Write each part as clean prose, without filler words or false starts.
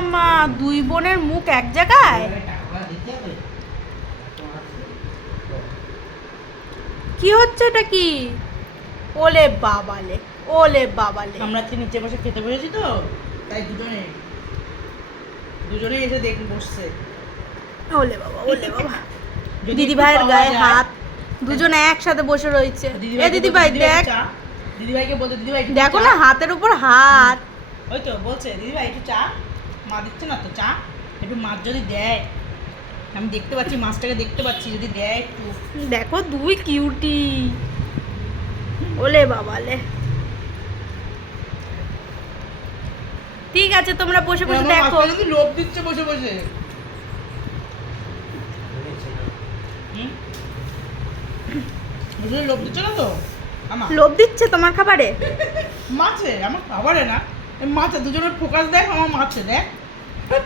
মামা, দুই বোনের মুখ এক জায়গায়। কি হচ্ছে এটা কি? ওলে বাবালে, ওলে বাবালে। আমরা তো নিচে বসে খেতে বসেছি তো, তাই দুজনে এসে বসছে। ওলে বাবা, ওলে বাবা। দিদি ভাইয়ের গায়ে হাত, দুজনে একসাথে বসে রয়েছে। এ দিদি ভাই দেখ, দিদিভাইকে বলতে, দিদিভাই দেখো না হাতের উপর হাত। ওই তো বলছে দিদিভাই একটু চা, মা দিচ্ছে না তো চা, একটু মাছ যদি দেয়, আমি দেখতে পাচ্ছি মাছটাকে দেখতে পাচ্ছি, যদি দেয় একটু। দেখো দুই কিউটি, ওলে বাবালে। ঠিক আছে তোমরা বসে বসে দেখো। লোভ দিচ্ছে বসে বসে। লোভ দিচ্ছে না তো? লোভ দিচ্ছে তোমার খাবারে? মাছে, আমার খাবারে না, মাছে। দুজনের ফোকাস দেখ, আমার মাছে দেখ।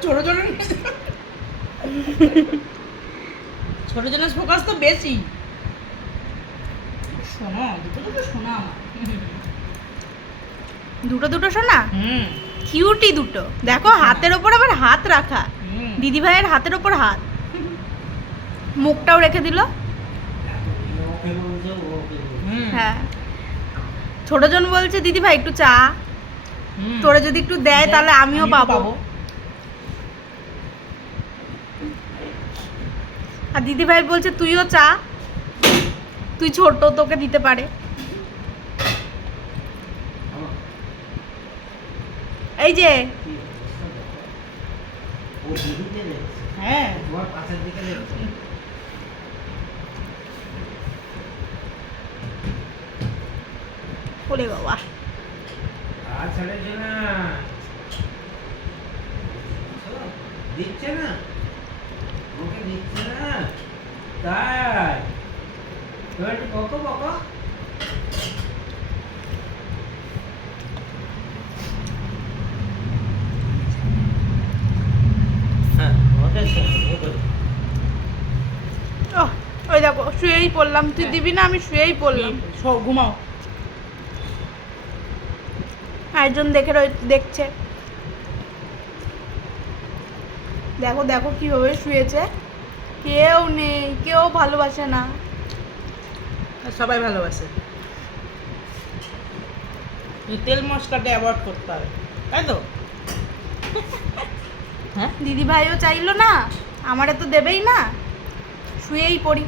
ছোট ছোট ছোট জনের ফোকাস তো বেশি। শোনো, দুটো দুটো শোনা আমার। দুটো দুটো শোনা? কিউটি দুটো। দেখো হাতের ওপর আবার হাত রাখা, দিদি ভাইয়ের হাতের ওপর হাত, মুখটাও রেখে দিল। হ্যাঁ, ছোটজন বলছে দিদি ভাই একটু চা, তোরে যদি একটু দেয় তাহলে আমিও পাবো। আর দিদি ভাই বলছে তুইও চা, তুই ছোট, তোকে দিতে পারে। এই যে হ্যাঁ, ওরে বাবা, দিচ্ছে না, ওকে দিচ্ছে না, তাই তোর একটু বকো বকো। ওই দেখো শুয়েই পড়লাম। তুই দিবি না? আমি শুয়েই পড়লাম। ঘুমাও। একজন দেখছে। দেখো দেখো কিভাবে শুয়েছে। কেউ নেই, কেউ ভালোবাসে না। সবাই ভালোবাসে। তেল মশলাটা অ্যাভয়েড করতে হবে, তাই তো? হ্যাঁ, দিদি ভাইও চাইলো না, আমারে তো দেবেই না, শুয়েই পড়ি।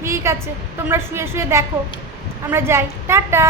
ঠিক আছে, তোমরা শুয়ে শুয়ে দেখো, আমরা যাই, টাটা।